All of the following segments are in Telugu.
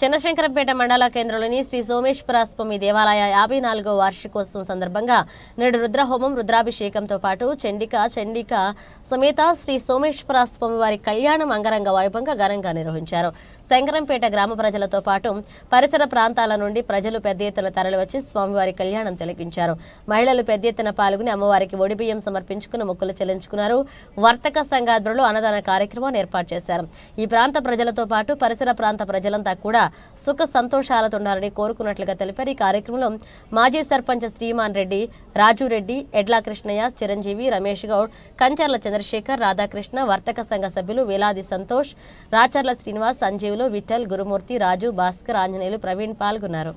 చంద్రశంకరంపేట మండల కేంద్రంలోని శ్రీ సోమేశ్వర స్వామి దేవాలయ 54వ వార్షికోత్సవం సందర్భంగా నేడు రుద్రహోమం రుద్రాభిషేకంతో పాటు చండిక సమేత శ్రీ సోమేశ్వర స్వామి వారి కళ్యాణం అంగరంగ వైభవంగా ఘనంగా నిర్వహించారు. శంకరంపేట గ్రామ ప్రజలతో పాటు పరిసర ప్రాంతాల నుండి ప్రజలు పెద్ద ఎత్తున తరలివచ్చి స్వామివారి కళ్యాణం తిలకించారు. మహిళలు పెద్ద ఎత్తున పాల్గొని అమ్మవారికి ఒడిబియ్యం సమర్పించుకుని మొక్కులు చెల్లించుకున్నారు. వర్తక సంఘాధ్రులు అన్నదాన కార్యక్రమాన్ని ఏర్పాటు చేశారు. ఈ ప్రాంత ప్రజలతో పాటు పరిసర ప్రాంత ప్రజలంతా కూడా సుఖ సంతోషాలతో ఉండాలని కోరుకున్నట్లుగా తెలిపారు. ఈ కార్యక్రమంలో మాజీ సర్పంచ్ శ్రీమాన్ రెడ్డి, రాజు రెడ్డి, ఎడ్ల కృష్ణయ్య, చిరంజీవి, రమేష్ గౌడ్, కంచర్ల చంద్రశేఖర్, రాధాకృష్ణ, వర్తక సంఘ సభ్యులు వేలాది సంతోష్, రాచర్ల శ్రీనివాస్, సంజీవులు, విఠల్, గురుమూర్తి, రాజు, భాస్కర్, ఆంజనేయులు, ప్రవీణ్ పాల్గొన్నారు.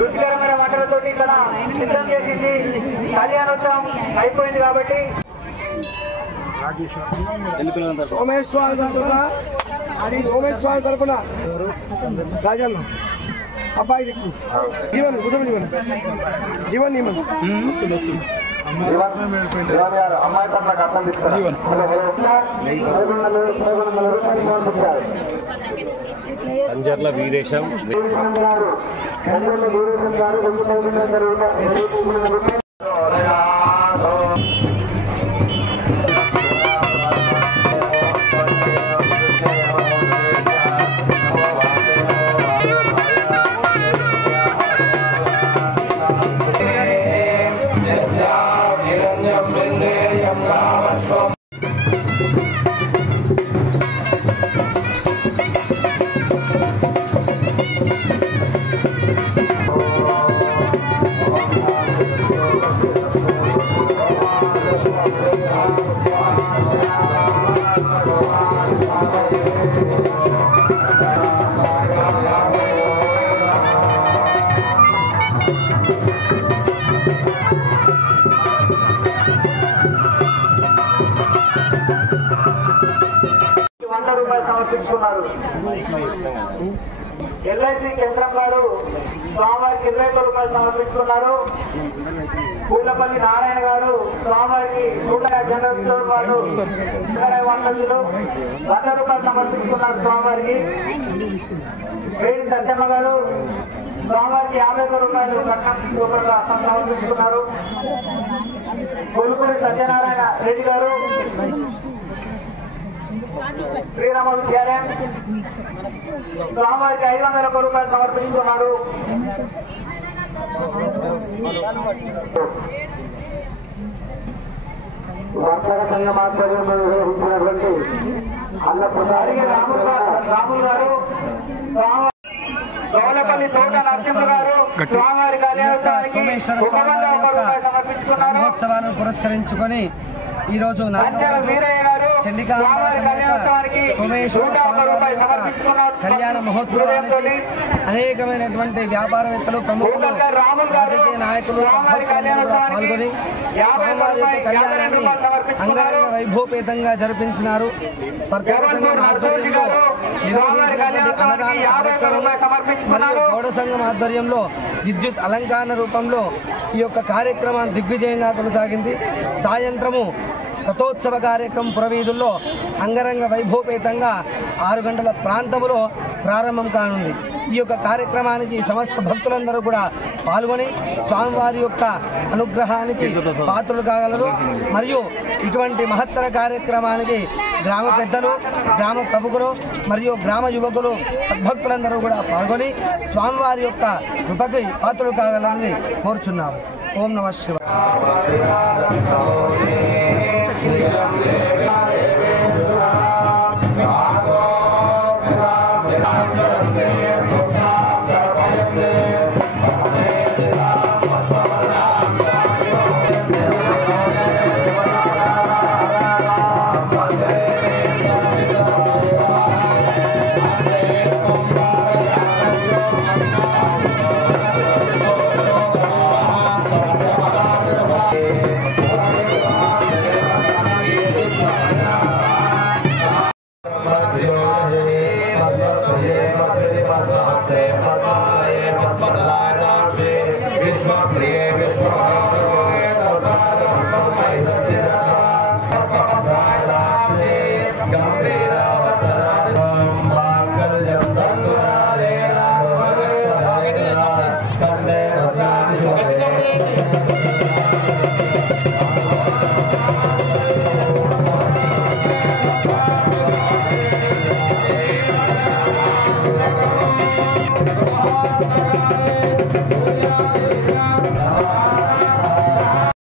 రుచికరమైన వంటలతో ఇక్కడ సిద్ధం చేసింది. కళ్యాణోత్సవం అయిపోయింది కాబట్టి సోమేశ్వర తరఫున రాజన్న అబ్బాయి జీవన్ జీవన్ అంజర్ల వీరేశం సమర్పించుకున్నారు. ఎల్ఐసి కేంద్రం గారు స్వామివారికి 21 రూపాయలు సమర్పించుకున్నారు. పూలపల్లి నారాయణ గారు స్వామివారికి 100 రూపాయలు 100 రూపాయలు సమర్పించుకున్నారు. స్వామివారికి వేడి సత్యమ్మ గారు స్వామివారికి 51 రూపాయలు రూపాయలు సమర్పించుకున్నారు. పూలపల్లి సత్యనారాయణ రెడ్డి గారు శ్రీరామ విద్యాలయం స్వామివారికి 501 రూపాయలు సమర్పించుకున్నారు. వర్తక సంఘం ఆధ్వర్యంలో నిర్వహించినటువంటి అన్నప్రసారి రాములు గారు గౌలపల్లి తోట నరసింహ గారు స్వామివారి కళ్యాణోత్సవానికి సోమేశ్వర స్వామి మహోత్సవాలను పురస్కరించుకొని ఈ రోజు చండికాంబ సోమేశ్వర స్వామి కళ్యాణ మహోత్సవానికి అనేకమైనటువంటి వ్యాపారవేత్తలు, ప్రముఖులు, రాజకీయ నాయకులు పాల్గొని స్వామివారి యొక్క కళ్యాణాన్ని అంగరంగ వైభవపేతంగా జరిపించినారు. వర్తక సంఘం ఆధ్వర్యంలో నిర్వహించినటువంటి అన్నదాన కార్యక్రమం మరియు గౌడ సంఘం ఆధ్వర్యంలో విద్యుత్ అలంకరణ రూపంలో ఈ యొక్క కార్యక్రమాన్ని దిగ్విజయంగా కొనసాగింది. సాయంత్రము రథోత్సవ కార్యక్రమం పురవీధుల్లో అంగరంగ వైభవపేతంగా 6 గంటల ప్రాంతంలో ప్రారంభం కానుంది. ఈ యొక్క కార్యక్రమానికి సమస్త భక్తులందరూ కూడా పాల్గొని స్వామివారి యొక్క అనుగ్రహానికి పాత్రలు కాగలరు. మరియు ఇటువంటి మహత్తర కార్యక్రమానికి గ్రామ పెద్దలు, గ్రామ ప్రముఖులు మరియు గ్రామ యువకులు, సద్భక్తులందరూ కూడా పాల్గొని స్వామివారి యొక్క కృపకి పాత్రలు కాగలరని కోరుచున్నాము. ఓం నమః శివాయ.